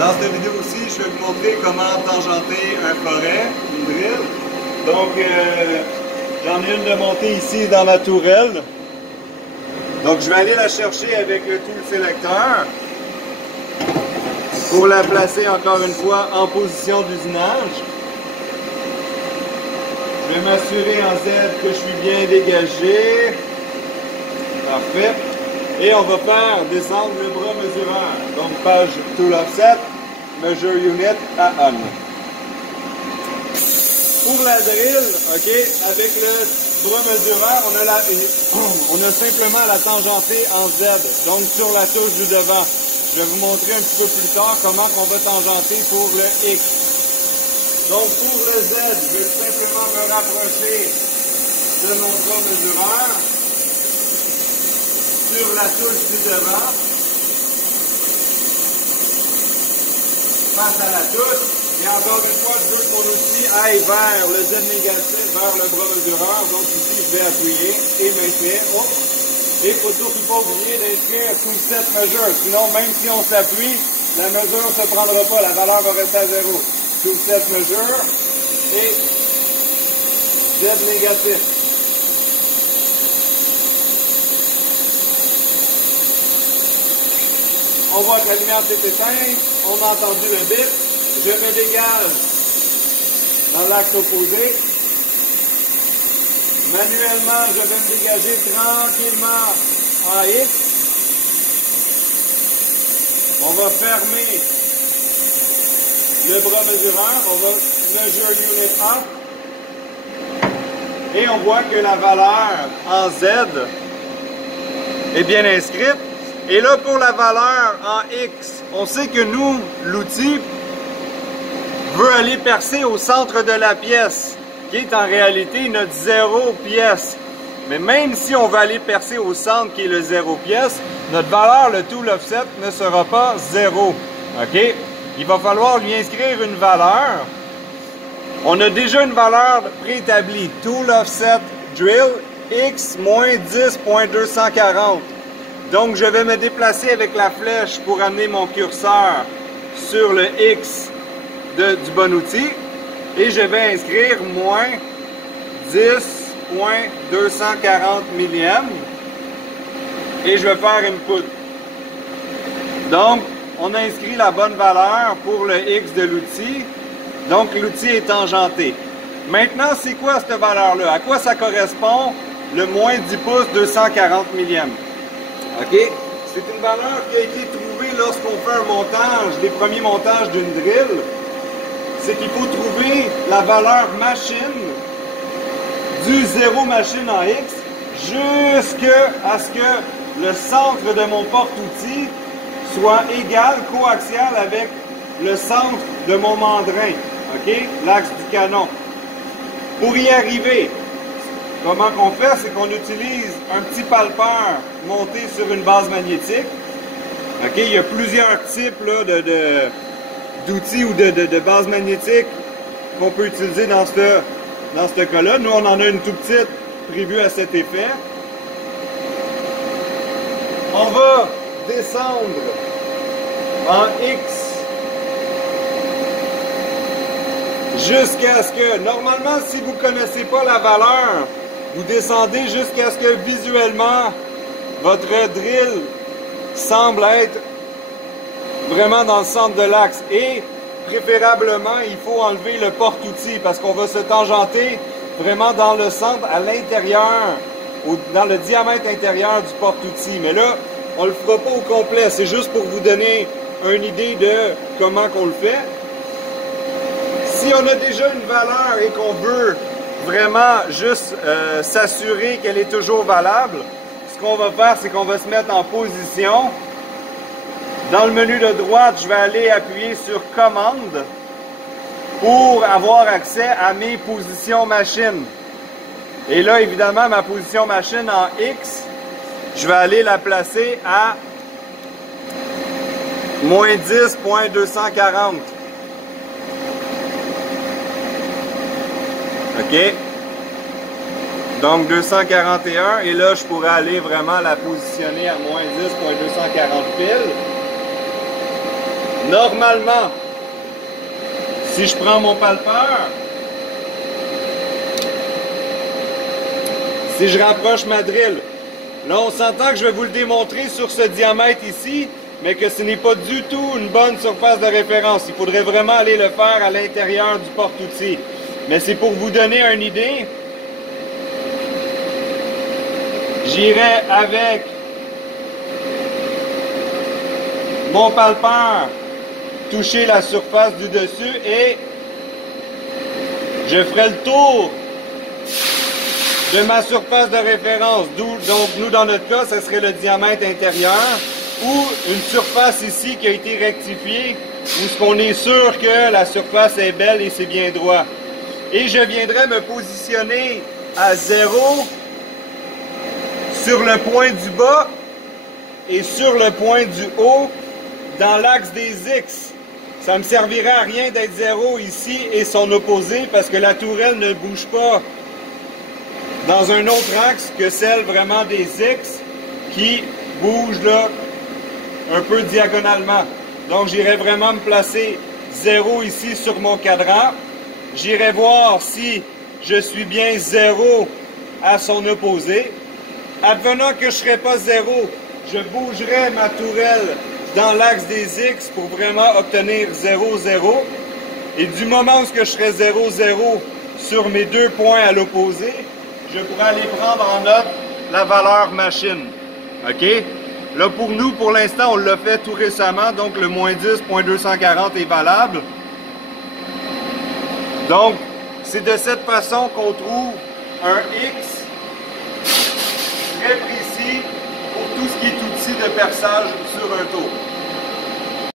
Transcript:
Dans cette vidéo aussi, je vais vous montrer comment tangenter un forêt, une drill. Donc, j'en ai une de montée ici dans ma tourelle. Donc, je vais aller la chercher avec le tool sélecteur pour la placer encore une fois en position d'usinage. Je vais m'assurer en Z que je suis bien dégagé. Parfait. Et on va faire descendre le bras mesureur. Donc, page Tool Offset, Measure Unit à On. Pour la drill, OK, avec le bras mesureur, on a simplement la tangenter en Z, donc sur la touche du devant. Je vais vous montrer un petit peu plus tard comment on va tangenter pour le X. Donc, pour le Z, je vais simplement me rapprocher de mon bras mesureur sur la touche du devant, face à la touche, et encore une fois, je veux que mon outil aille vers le Z négatif, vers le bras mesureur, donc ici, je vais appuyer et maintenir, et il ne faut surtout pas oublier d'inscrire Tool Set Measure, sinon même si on s'appuie, la mesure ne se prendra pas, la valeur va rester à 0. Tool Set Measure, et Z négatif. On voit que la lumière s'est éteinte, on a entendu le bip, je me dégage dans l'axe opposé. Manuellement, je vais me dégager tranquillement en X. On va fermer le bras mesureur, on va Measure Unit Up. Et on voit que la valeur en Z est bien inscrite. Et là, pour la valeur en X, on sait que nous, l'outil, veut aller percer au centre de la pièce, qui est en réalité notre 0 pièce. Mais même si on veut aller percer au centre, qui est le 0 pièce, notre valeur, le Tool Offset, ne sera pas 0. OK? Il va falloir lui inscrire une valeur. On a déjà une valeur préétablie. Tool Offset Drill X-10.240. Donc, je vais me déplacer avec la flèche pour amener mon curseur sur le X du bon outil. Et je vais inscrire moins 10.240 milliem. Et je vais faire input. Donc, on a inscrit la bonne valeur pour le X de l'outil. Donc, l'outil est tangenté. Maintenant, c'est quoi cette valeur-là? À quoi ça correspond le moins 10 pouces 240 milliem? OK? C'est une valeur qui a été trouvée lorsqu'on fait un montage, les premiers montages d'une drill. C'est qu'il faut trouver la valeur machine du 0 machine en X jusqu'à ce que le centre de mon porte-outil soit égal, coaxial avec le centre de mon mandrin. OK? L'axe du canon. Pour y arriver, comment qu'on fait? C'est qu'on utilise un petit palpeur monté sur une base magnétique. OK? Il y a plusieurs types d'outils ou de bases magnétiques qu'on peut utiliser dans ce cas-là. Nous, on en a une toute petite prévue à cet effet. On va descendre en X jusqu'à ce que, normalement, si vous ne connaissez pas la valeur, vous descendez jusqu'à ce que visuellement votre drill semble être vraiment dans le centre de l'axe. Et préférablement, il faut enlever le porte-outil parce qu'on va se tangenter vraiment dans le centre, à l'intérieur, dans le diamètre intérieur du porte-outil. Mais là, on ne le fera pas au complet. C'est juste pour vous donner une idée de comment qu'on le fait. Si on a déjà une valeur et qu'on veut vraiment juste s'assurer qu'elle est toujours valable, ce qu'on va faire, c'est qu'on va se mettre en position. Dans le menu de droite, je vais aller appuyer sur Commande pour avoir accès à mes positions machine. Et là, évidemment, ma position machine en X, je vais aller la placer à moins 10.240. OK? Donc 241, et là je pourrais aller vraiment la positionner à moins 10.240 piles. Normalement, si je prends mon palpeur, si je rapproche ma drill, là on s'entend que je vais vous le démontrer sur ce diamètre ici, mais que ce n'est pas du tout une bonne surface de référence. Il faudrait vraiment aller le faire à l'intérieur du porte-outil. Mais c'est pour vous donner une idée. J'irai avec mon palpeur toucher la surface du dessus et je ferai le tour de ma surface de référence. Donc nous dans notre cas, ce serait le diamètre intérieur ou une surface ici qui a été rectifiée où ce qu'on est sûr que la surface est belle et c'est bien droit. Et je viendrai me positionner à 0 sur le point du bas et sur le point du haut dans l'axe des X. Ça ne me servirait à rien d'être 0 ici et son opposé parce que la tourelle ne bouge pas dans un autre axe que celle vraiment des X qui bouge là un peu diagonalement. Donc j'irai vraiment me placer 0 ici sur mon cadran. J'irai voir si je suis bien 0 à son opposé. Advenant que je ne serai pas 0, je bougerai ma tourelle dans l'axe des X pour vraiment obtenir 0, 0. Et du moment où je serai 0, 0 sur mes deux points à l'opposé, je pourrais aller prendre en note la valeur machine. OK? Là, pour nous, pour l'instant, on l'a fait tout récemment, donc le moins 10.240 est valable. Donc, c'est de cette façon qu'on trouve un X très précis pour tout ce qui est outil de perçage sur un tour.